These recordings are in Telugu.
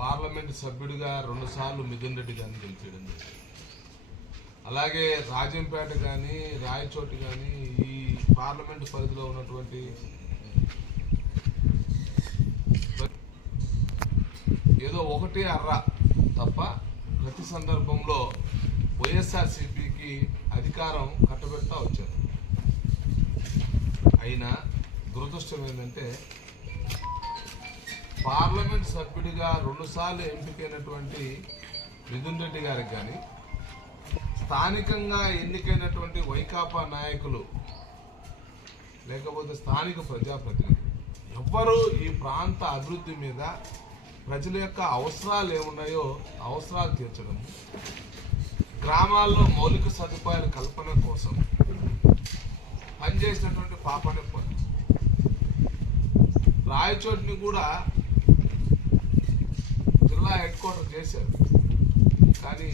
పార్లమెంట్ సభ్యుడిగా 2 సార్లు మిథున్ రెడ్డి గారిని గెలిచేయడం జరిగింది. అలాగే రాజంపేట కానీ రాయచోటి కానీ ఈ పార్లమెంటు పరిధిలో ఉన్నటువంటి ఏదో ఒకటి అర్ర తప్ప ప్రతి సందర్భంలో వైఎస్ఆర్సీపీకి అధికారం కట్టబెడతా వచ్చారు. అయినా దురదృష్టం ఏంటంటే పార్లమెంట్ సభ్యుడిగా 2 సార్లు ఎంపికైనటువంటి మిథున్ రెడ్డి గారికి కానీ స్థానికంగా ఎన్నికైనటువంటి వైకాపా నాయకులు లేకపోతే స్థానిక ప్రజాప్రతినిధులు ఎవ్వరూ ఈ ప్రాంత అభివృద్ధి మీద ప్రజల యొక్క అవసరాలు ఏమున్నాయో అవసరాలు తీర్చడం, గ్రామాల్లో మౌలిక సదుపాయాల కల్పన కోసం పనిచేసినటువంటి పాపనే పని. రాయచోటిని కూడా జిల్లా హెడ్ క్వార్టర్ చేశారు, కానీ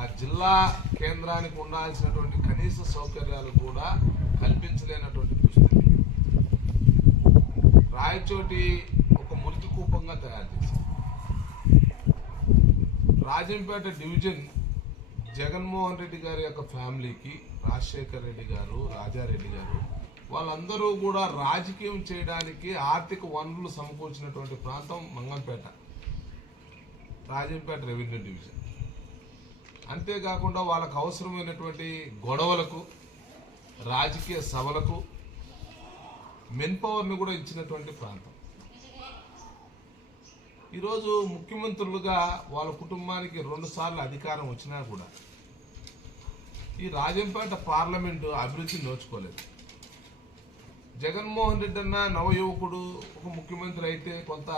ఆ జిల్లా కేంద్రానికి ఉండాల్సినటువంటి కనీస సౌకర్యాలు కూడా కల్పించలేనటువంటి దుస్థితి. రాయచోటి ఒక మురికి కూపంగా తయారు చేశారు. రాజంపేట డివిజన్ జగన్మోహన్ రెడ్డి గారి యొక్క ఫ్యామిలీకి రాజశేఖర్ రెడ్డి గారు, రాజారెడ్డి గారు వాళ్ళందరూ కూడా రాజకీయం చేయడానికి ఆర్థిక వనరులు సమకూర్చినటువంటి ప్రాంతం మంగంపేట, రాజంపేట రెవెన్యూ డివిజన్. అంతేకాకుండా వాళ్ళకు అవసరమైనటువంటి గొడవలకు, రాజకీయ సభలకు మెన్ పవర్ని కూడా ఇచ్చినటువంటి ప్రాంతం. ఈరోజు ముఖ్యమంత్రులుగా వాళ్ళ కుటుంబానికి 2 సార్లు అధికారం వచ్చినా కూడా ఈ రాజంపేట పార్లమెంటు అభివృద్ధి నోచుకోలేదు. జగన్మోహన్ రెడ్డి అన్న నవయువకుడు ఒక ముఖ్యమంత్రి అయితే కొంత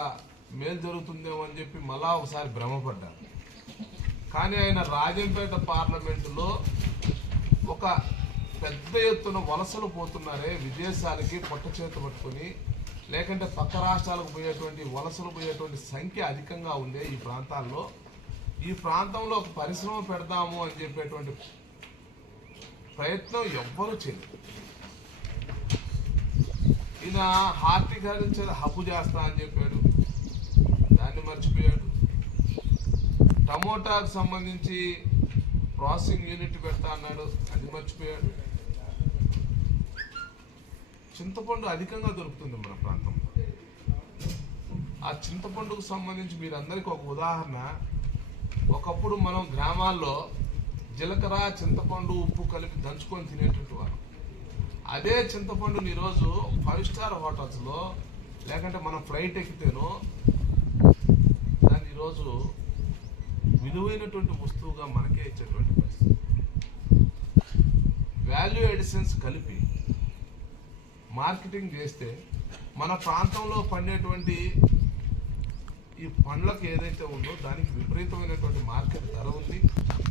మేలు జరుగుతుందేమో అని చెప్పి మళ్ళా ఒకసారి భ్రమపడ్డారు. కానీ ఆయన రాజంపేట పార్లమెంటులో ఒక పెద్ద ఎత్తున వలసలు పోతున్నారే, విదేశాలకి పొట్ట చేత పట్టుకొని, లేకంటే పక్క రాష్ట్రాలకు పోయేటువంటి వలసలు పోయేటువంటి సంఖ్య అధికంగా ఉండే ఈ ప్రాంతాల్లో, ఈ ప్రాంతంలో ఒక పరిశ్రమ పెడదాము అని చెప్పేటువంటి ప్రయత్నం ఎవ్వరూ చేయలేదు. ఈయన హార్టికల్చర్ హబ్బు చేస్తా అని చెప్పాడు, దాన్ని మర్చిపోయాడు. టమోటాకు సంబంధించి ప్రాసెసింగ్ యూనిట్ పెడతా అన్నాడు, అది మర్చిపోయాడు. చింతపండు అధికంగా దొరుకుతుంది మన ప్రాంతంలో. ఆ చింతపండుకు సంబంధించి మీరందరికీ ఒక ఉదాహరణ, ఒకప్పుడు మనం గ్రామాల్లో జీలకర్ర, చింతపండు, ఉప్పు కలిపి దంచుకొని తినేటువంటి వారు. అదే చింతపండుని ఈరోజు 5 స్టార్ హోటల్స్లో లేకంటే మనం ఫ్లైట్ ఎక్కితేనో దాన్ని ఈరోజు విలువైనటువంటి వస్తువుగా మనకే ఇచ్చేటువంటి పరిస్థితి. వాల్యూ ఎడిషన్స్ కలిపి మార్కెటింగ్ చేస్తే మన ప్రాంతంలో పండేటువంటి ఈ పండ్లకు ఏదైతే ఉందో దానికి విపరీతమైనటువంటి మార్కెట్ ధర ఉంది.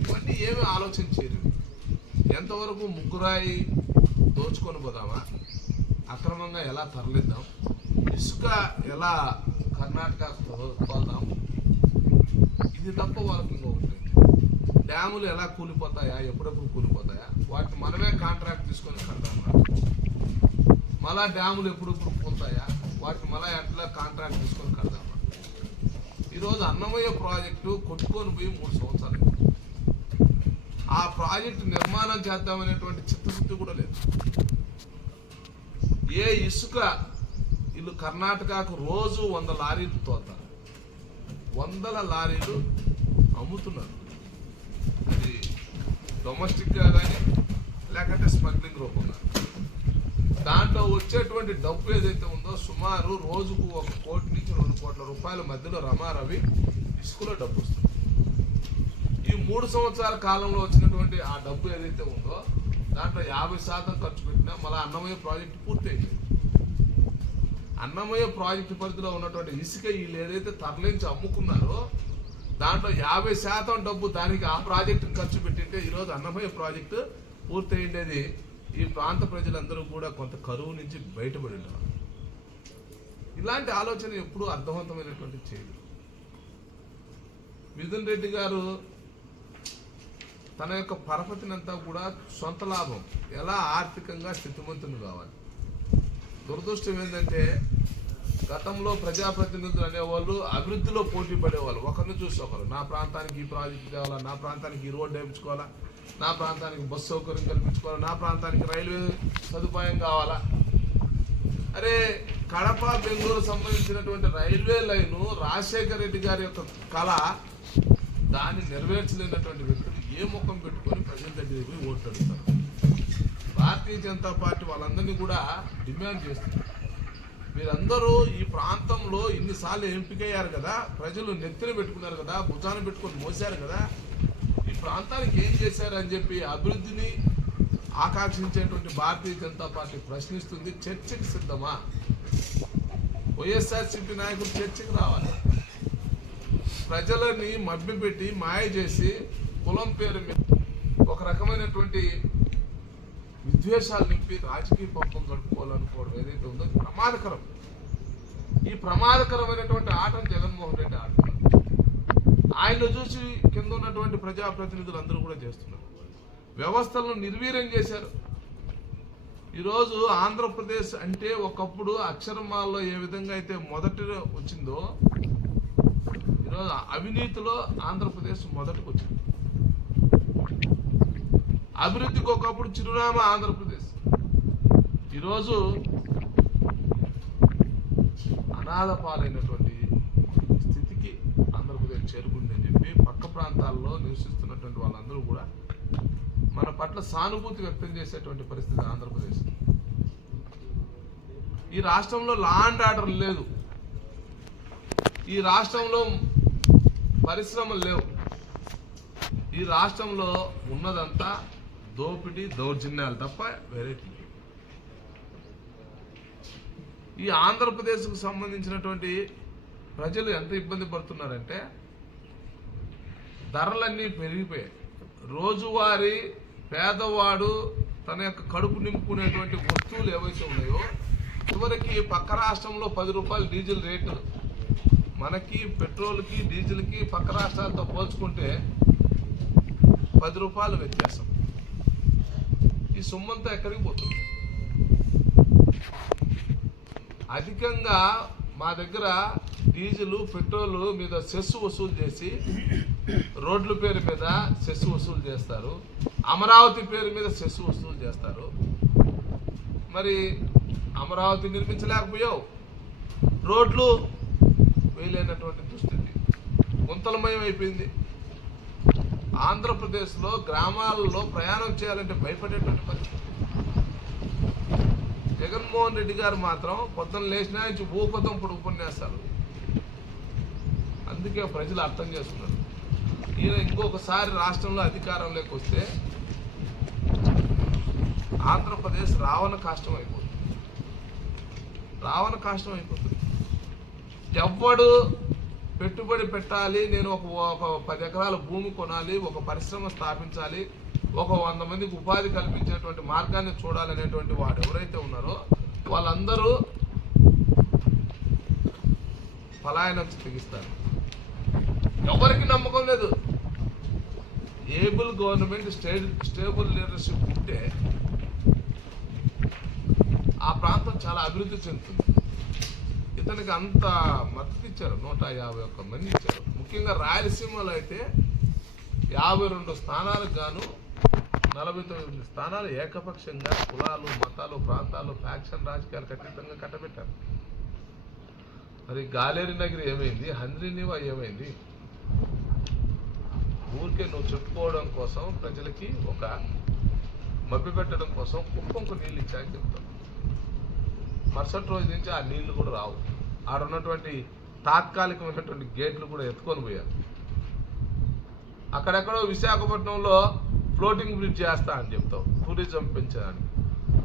ఇవన్నీ ఏమీ ఆలోచన చేయలేదు. ఎంతవరకు ముగ్గురాయి దోచుకొని పోదామా, అక్రమంగా ఎలా తరలిద్దాం, ఇసుక ఎలా కర్ణాటక తోలుదాం, ఇది తప్ప వాళ్ళకి ఇంకొకటి. డ్యాములు ఎలా కూలిపోతాయా, ఎప్పుడెప్పుడు కూలిపోతాయా, వాటిని మనమే కాంట్రాక్ట్ తీసుకొని కడదామా, మళ్ళా డ్యాములు ఎప్పుడెప్పుడు పోతాయా, వాటిని మళ్ళా ఎట్లా కాంట్రాక్ట్ తీసుకొని కడదామా. ఈరోజు అన్నమయ్య ప్రాజెక్టు కొట్టుకొని పోయి 3 సంవత్సరాలు. ఆ ప్రాజెక్టు నిర్మాణం చేద్దామనేటువంటి చిత్తశుద్ధి కూడా లేదు. ఏ ఇసుక వీళ్ళు కర్ణాటకకు రోజు 100 లారీలు తోలుతారు, 100 లారీలు అమ్ముతున్నారు. అది డొమెస్టిక్గా కానీ లేకపోతే స్మగ్లింగ్ రూపంగా. దాంట్లో వచ్చేటువంటి డబ్బు ఏదైతే ఉందో సుమారు రోజుకు 1 కోటి నుంచి 2 కోట్ల రూపాయల మధ్యలో రమారవి ఇసుకలో డబ్బు వస్తుంది. ఈ 3 సంవత్సరాల కాలంలో వచ్చినటువంటి ఆ డబ్బు ఏదైతే ఉందో దాంట్లో 50% ఖర్చు పెట్టినా మళ్ళీ అన్నమయ్య ప్రాజెక్టు పూర్తయింది. అన్నమయ్య ప్రాజెక్టు పరిధిలో ఉన్నటువంటి ఇసుక వీళ్ళు ఏదైతే తరలించి అమ్ముకున్నారో దాంట్లో 50% డబ్బు దానికి ఆ ప్రాజెక్టును ఖర్చు పెట్టింటే ఈరోజు అన్నమయ్య ప్రాజెక్టు పూర్తయిండేది. ఈ ప్రాంత ప్రజలందరూ కూడా కొంత కరువు నుంచి బయటపడి ఉన్నారు. ఇలాంటి ఆలోచన ఎప్పుడూ అర్థవంతమైనటువంటి చేయదు. మిథున్ రెడ్డి గారు తన యొక్క పరపతినంతా కూడా సొంత లాభం, ఎలా ఆర్థికంగా స్థితిమంతులు కావాలి. దురదృష్టం ఏంటంటే గతంలో ప్రజాప్రతినిధులు అనేవాళ్ళు అభివృద్ధిలో పోటీ పడేవాళ్ళు, ఒకరిని చూసి ఒకరు. నా ప్రాంతానికి ఈ ప్రాజెక్టు కావాలా, నా ప్రాంతానికి ఈ రోడ్డు వేయించుకోవాలా, నా ప్రాంతానికి బస్సు సౌకర్యం కల్పించుకోవాలా, నా ప్రాంతానికి రైల్వే సదుపాయం కావాలా. అరే కడప బెంగళూరు సంబంధించినటువంటి రైల్వే లైను రాజశేఖర రెడ్డి గారి యొక్క కళ, దాన్ని నెరవేర్చలేనటువంటి వ్యక్తులు ఏ ముఖం పెట్టుకొని ప్రజల దగ్గరికి పోయి ఓట్లు అడుగుతారు. భారతీయ జనతా పార్టీ వాళ్ళందరినీ కూడా డిమాండ్ చేస్తుంది, మీరందరూ ఈ ప్రాంతంలో ఇన్నిసార్లు ఎంపికయ్యారు కదా, ప్రజలు నెత్తిన పెట్టుకున్నారు కదా, భుజాన పెట్టుకొని మోసారు కదా, ఈ ప్రాంతానికి ఏం చేశారు అని చెప్పి అభివృద్ధిని ఆకాంక్షించేటువంటి భారతీయ జనతా పార్టీ ప్రశ్నిస్తుంది. చర్చకి సిద్ధమా? వైఎస్ఆర్సీపీ నాయకులు చర్చకి రావాలి. ప్రజలని మభ్యపెట్టి మాయ చేసి కులం పేరు మీద ఒక రకమైనటువంటి విద్వేషాలు నింపి రాజకీయ పంపం గడుపుకోవాలనుకోవడం ఏదైతే ఉందో ప్రమాదకరం. ఈ ప్రమాదకరమైనటువంటి ఆటను జగన్మోహన్ రెడ్డి ఆడుతున్నారు. ఆయన్ను చూసి కింద ఉన్నటువంటి ప్రజాప్రతినిధులు అందరూ కూడా చేస్తున్నారు. వ్యవస్థలను నిర్వీర్యం చేశారు. ఈరోజు ఆంధ్రప్రదేశ్ అంటే ఒకప్పుడు అక్షరమాలలో ఏ విధంగా అయితే మొదటిలో వచ్చిందో, ఈరోజు అవినీతిలో ఆంధ్రప్రదేశ్ మొదటికి వచ్చింది. అభివృద్ధికి ఒకప్పుడు చిరునామా ఆంధ్రప్రదేశ్, ఈరోజు అనాథ పాలైనటువంటి స్థితికి ఆంధ్రప్రదేశ్ చేరుకుందని చెప్పి పక్క ప్రాంతాల్లో నివసిస్తున్నటువంటి వాళ్ళందరూ కూడా మన పట్ల సానుభూతి వ్యక్తం చేసేటువంటి పరిస్థితి ఆంధ్రప్రదేశ్. ఈ రాష్ట్రంలో లా అండ్ ఆర్డర్ లేదు, ఈ రాష్ట్రంలో పరిశ్రమలు లేవు, ఈ రాష్ట్రంలో ఉన్నదంతా దోపిడీ దౌర్జన్యాలు తప్ప వెరైటీ. ఈ ఆంధ్రప్రదేశ్కు సంబంధించినటువంటి ప్రజలు ఎంత ఇబ్బంది పడుతున్నారంటే, ధరలన్నీ పెరిగిపోయాయి. రోజువారీ పేదవాడు తన యొక్క కడుపు నింపుకునేటువంటి వస్తువులు ఏవైతే ఉన్నాయో, చివరికి పక్క రాష్ట్రంలో 10 రూపాయలు డీజిల్ రేటు, మనకి పెట్రోల్కి డీజిల్కి పక్క రాష్ట్రాలతో పోల్చుకుంటే 10 రూపాయలు వ్యత్యాసం. ఈ సొమ్మంతా ఎక్కడికి పోతుంది? అధికంగా మా దగ్గర డీజిల్ పెట్రోల్ మీద సెస్ వసూలు చేసి, రోడ్ల పేరు మీద సెస్ వసూలు చేస్తారు, అమరావతి పేరు మీద సెస్ వసూలు చేస్తారు. మరి అమరావతి నిర్మించలేకపోయావు, రోడ్లు వేయలేనటువంటి దుస్థితి, గుంతలమయం అయిపోయింది. ఆంధ్రప్రదేశ్లో గ్రామాలలో ప్రయాణం చేయాలంటే భయపడేటువంటి పరిస్థితి. జగన్మోహన్ రెడ్డి గారు మాత్రం పొద్దున్న లేచినా నుంచి భూపతంపుడు ఉపన్యాసాలు. అందుకే ప్రజలు అర్థం చేసుకున్నారు, ఈయన ఇంకొకసారి రాష్ట్రంలో అధికారంలోకి వస్తే ఆంధ్రప్రదేశ్ రావణ కాష్టం అయిపోతుంది, రావణ కాష్టం అయిపోతుంది. ఎవ్వడు పెట్టుబడి పెట్టాలి, నేను ఒక 10 ఎకరాల భూమి కొనాలి, ఒక పరిశ్రమ స్థాపించాలి, ఒక 100 మందికి ఉపాధి కల్పించేటువంటి మార్గాన్ని చూడాలనేటువంటి వాడు ఎవరైతే ఉన్నారో వాళ్ళందరూ పలాయనం తెగిస్తారు. ఎవరికి నమ్మకం లేదు. ఏబుల్ గవర్నమెంట్, స్టేబుల్ లీడర్షిప్ ఉంటే ఆ ప్రాంతం చాలా అభివృద్ధి చెందుతుంది. ఇతనికి అంత మద్దతు ఇచ్చారు, 151 మంది ఇచ్చారు. ముఖ్యంగా రాయలసీమలో అయితే 52 స్థానాలకు గాను 49 స్థానాలు ఏకపక్షంగా కులాలు, మతాలు, ప్రాంతాలు, ఫ్యాక్షన్ రాజకీయాలకు అతీతంగా కట్టబెట్టారు. మరి గాలేరి నగరి ఏమైంది? హంద్రీనివా ఏమైంది? ఊరికే నువ్వు చెప్పుకోవడం కోసం, ప్రజలకి ఒక మభ్యపెట్టడం కోసం కుప్పంకు నీళ్ళు ఇచ్చాయని చెప్తాను. మరుసటి రోజు నుంచి ఆ నీళ్లు కూడా రావు. ఆడున్నటువంటి తాత్కాలికమైనటువంటి గేట్లు కూడా ఎత్తుకొని పోయారు. అక్కడెక్కడో విశాఖపట్నంలో ఫ్లోటింగ్ బ్రిడ్జ్ చేస్తా అని చెప్తావు, టూరిజం పెంచడానికి.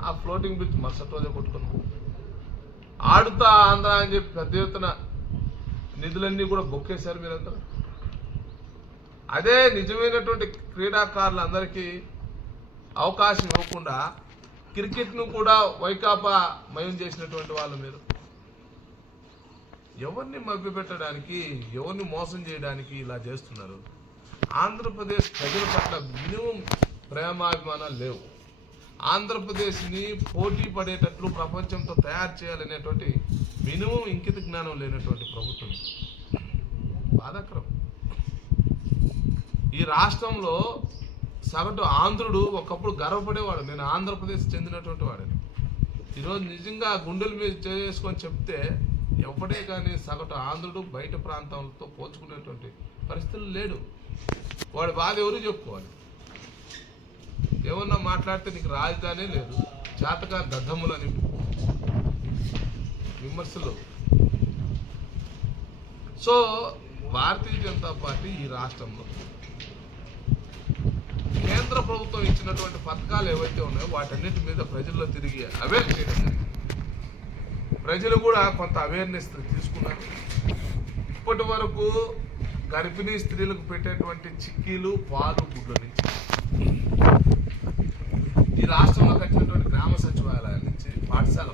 ఆ ఫ్లోటింగ్ బ్రిడ్జ్ మరుసటి రోజే కొట్టుకొని ఆడుతా ఆంధ్ర అని చెప్పి పెద్ద ఎత్తున నిధులన్నీ కూడా బొక్కేశారు మీరందరూ. అదే నిజమైనటువంటి క్రీడాకారులందరికీ అవకాశం ఇవ్వకుండా క్రికెట్ను కూడా వైకాపా మయం చేసినటువంటి వాళ్ళు మీరు. ఎవరిని మభ్యపెట్టడానికి, ఎవరిని మోసం చేయడానికి ఇలా చేస్తున్నారు? ఆంధ్రప్రదేశ్ ప్రజల పట్ల మినిమం ప్రేమాభిమానాలు లేవు. ఆంధ్రప్రదేశ్ని పోటీ పడేటట్లు ప్రపంచంతో తయారు చేయాలనేటువంటి మినిమం ఇంకిత జ్ఞానం లేనటువంటి ప్రభుత్వం బాధాకరం. ఈ రాష్ట్రంలో సగటు ఆంధ్రుడు ఒకప్పుడు గర్వపడేవాడు, నేను ఆంధ్రప్రదేశ్ చెందినటువంటి వాడని. ఈరోజు నిజంగా గుండెల మీద చేసుకొని చెప్తే ఎవడే కానీ సగటు ఆంధ్రుడు బయట ప్రాంతాలతో పోల్చుకునేటువంటి పరిస్థితులు లేడు. వాడి బాధ ఎవరు చెప్పుకోవాలి? ఏమన్నా మాట్లాడితే నీకు రాజధానే లేదు, చేతగా దద్దమ్ములని విమర్శలు. సో భారతీయ జనతా పార్టీ ఈ రాష్ట్రంలో కేంద్ర ప్రభుత్వం ఇచ్చినటువంటి పథకాలు ఏవైతే ఉన్నాయో వాటన్నిటి మీద ప్రజల్లో తిరిగి అవేర్ చేయడం జరిగింది. ప్రజలు కూడా కొంత అవేర్నెస్ తీసుకున్నారు. ఇప్పటి వరకు గర్భిణీ స్త్రీలకు పెట్టేటువంటి చిక్కీలు, పాలు, గుడ్ల నుంచి, ఈ రాష్ట్రంలో కట్టినటువంటి గ్రామ సచివాలయాల నుంచి, పాఠశాల